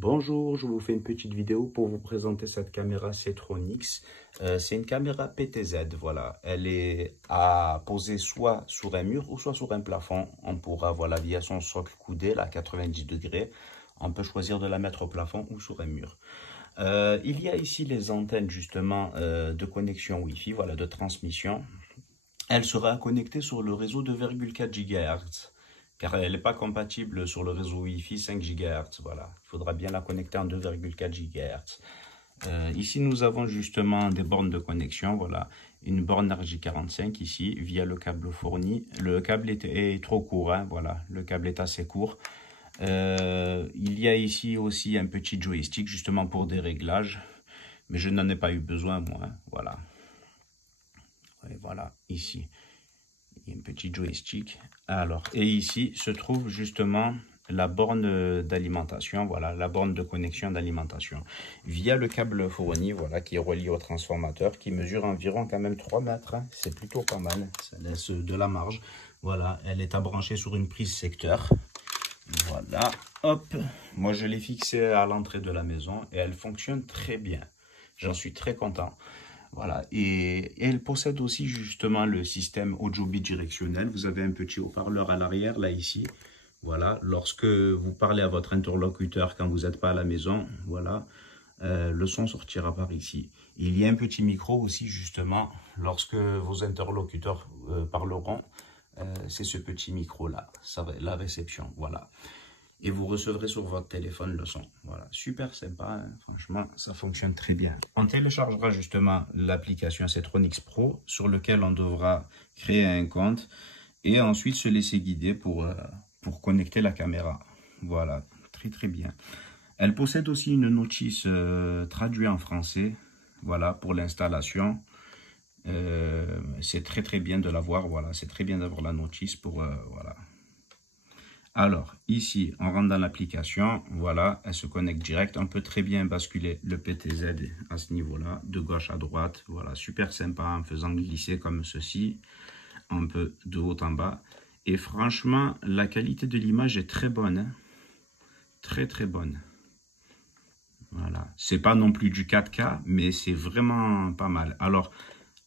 Bonjour, je vous fais une petite vidéo pour vous présenter cette caméra Setronics. C'est une caméra PTZ, voilà. Elle est à poser soit sur un mur ou soit sur un plafond. On pourra, voilà, via son socle coudé, là, 90 degrés, on peut choisir de la mettre au plafond ou sur un mur. Il y a ici les antennes, justement, de connexion Wi-Fi, voilà, de transmission. Elle sera connectée sur le réseau de 2,4 GHz. Car elle n'est pas compatible sur le réseau Wi-Fi 5 GHz. Voilà, il faudra bien la connecter en 2,4 GHz. Ici, nous avons justement des bornes de connexion. Voilà, une borne RJ45 ici, via le câble fourni. Le câble est trop court, hein, voilà, le câble est assez court. Il y a ici aussi un petit joystick, justement pour des réglages. Mais je n'en ai pas eu besoin, moi, hein, voilà. Et voilà, ici. Il y a un petit joystick. Alors, et ici se trouve justement la borne d'alimentation, voilà, la borne de connexion d'alimentation via le câble fourni, voilà, qui est relié au transformateur, qui mesure environ quand même 3 mètres. Hein. C'est plutôt pas mal, ça laisse de la marge. Voilà, elle est à brancher sur une prise secteur. Voilà, hop, moi je l'ai fixée à l'entrée de la maison et elle fonctionne très bien. J'en suis très content. Voilà, et elle possède aussi justement le système audio bidirectionnel. Vous avez un petit haut-parleur à l'arrière, là, ici. Voilà, lorsque vous parlez à votre interlocuteur quand vous n'êtes pas à la maison, voilà, le son sortira par ici. Il y a un petit micro aussi, justement, lorsque vos interlocuteurs parleront. C'est ce petit micro-là, la réception, voilà. Et vous recevrez sur votre téléphone le son. Voilà, super sympa, hein. Franchement, ça fonctionne très bien. On téléchargera justement l'application Setronics Pro sur lequel on devra créer un compte et ensuite se laisser guider pour connecter la caméra. Voilà, très très bien. Elle possède aussi une notice traduite en français, voilà, pour l'installation. C'est très très bien de l'avoir, voilà, c'est très bien d'avoir la notice pour, voilà. Alors, ici, on rentre dans l'application, voilà, elle se connecte direct. On peut très bien basculer le PTZ à ce niveau-là, de gauche à droite. Voilà, super sympa en faisant glisser comme ceci, un peu de haut en bas. Et franchement, la qualité de l'image est très bonne, hein. Très très bonne. Voilà, c'est pas non plus du 4K, mais c'est vraiment pas mal. Alors,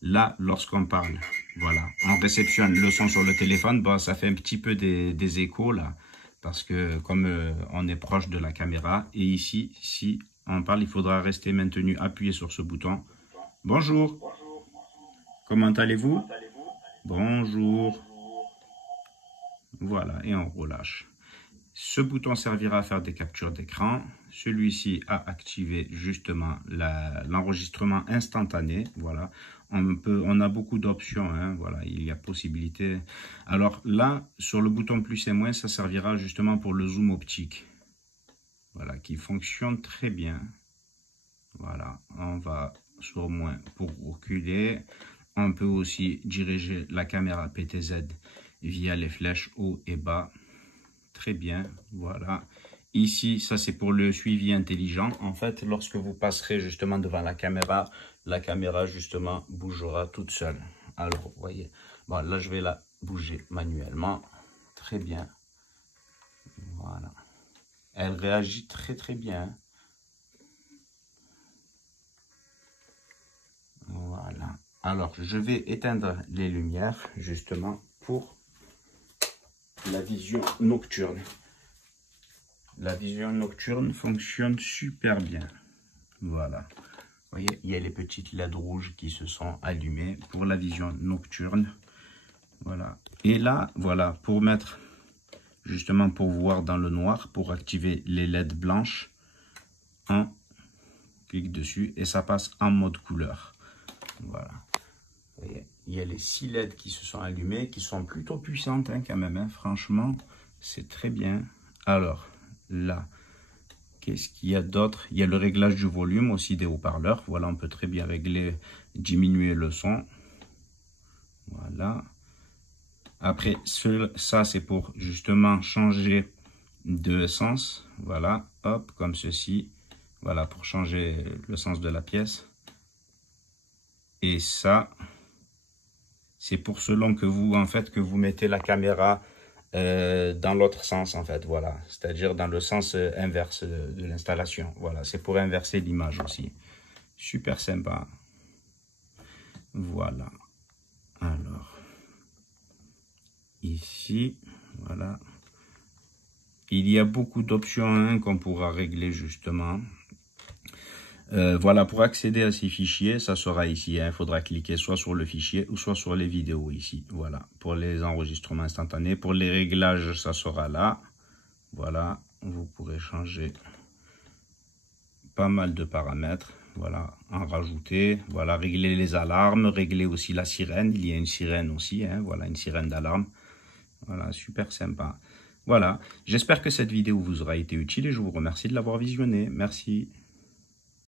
là, lorsqu'on parle, voilà, on réceptionne le son sur le téléphone, bon, ça fait un petit peu des échos là, parce que comme on est proche de la caméra, et ici, si on parle, il faudra rester maintenu appuyé sur ce bouton. Bonjour, comment allez-vous? Bonjour. Voilà, et on relâche. Ce bouton servira à faire des captures d'écran. Celui-ci a activé justement l'enregistrement instantané. Voilà, on a beaucoup d'options, hein. Voilà, il y a possibilité. Alors là, sur le bouton plus et moins, ça servira justement pour le zoom optique. Voilà, qui fonctionne très bien. Voilà, on va sur moins pour reculer. On peut aussi diriger la caméra PTZ via les flèches haut et bas. Très bien, voilà. Ici, ça c'est pour le suivi intelligent. En fait, lorsque vous passerez justement devant la caméra justement bougera toute seule. Alors, vous voyez, bon, là je vais la bouger manuellement. Très bien. Voilà. Elle réagit très très bien. Voilà. Alors, je vais éteindre les lumières justement pour la vision nocturne. La vision nocturne fonctionne super bien. Voilà. Vous voyez, il y a les petites LED rouges qui se sont allumées pour la vision nocturne. Voilà. Et là, voilà, pour mettre, justement pour voir dans le noir, pour activer les LED blanches, on clique dessus et ça passe en mode couleur. Voilà. Vous voyez, il y a les 6 LED qui se sont allumées, qui sont plutôt puissantes, hein, quand même, hein. Franchement, c'est très bien. Alors, là, qu'est-ce qu'il y a d'autre? Il y a le réglage du volume aussi des haut-parleurs. Voilà, on peut très bien régler, diminuer le son. Voilà. Après, ça, c'est pour justement changer de sens. Voilà, hop, comme ceci. Voilà, pour changer le sens de la pièce. Et ça, c'est pour selon que vous, en fait, que vous mettez la caméra dans l'autre sens, en fait, voilà. C'est-à-dire dans le sens inverse de l'installation. Voilà, c'est pour inverser l'image aussi. Super sympa. Voilà. Alors, ici, voilà. Il y a beaucoup d'options hein, qu'on pourra régler justement. Voilà, pour accéder à ces fichiers, ça sera ici. Il faudra cliquer soit sur le fichier ou soit sur les vidéos ici. Voilà, pour les enregistrements instantanés. Pour les réglages, ça sera là. Voilà, vous pourrez changer pas mal de paramètres. Voilà, en rajouter. Voilà, régler les alarmes, régler aussi la sirène. Il y a une sirène aussi. Hein, voilà, une sirène d'alarme. Voilà, super sympa. Voilà, j'espère que cette vidéo vous aura été utile et je vous remercie de l'avoir visionnée. Merci.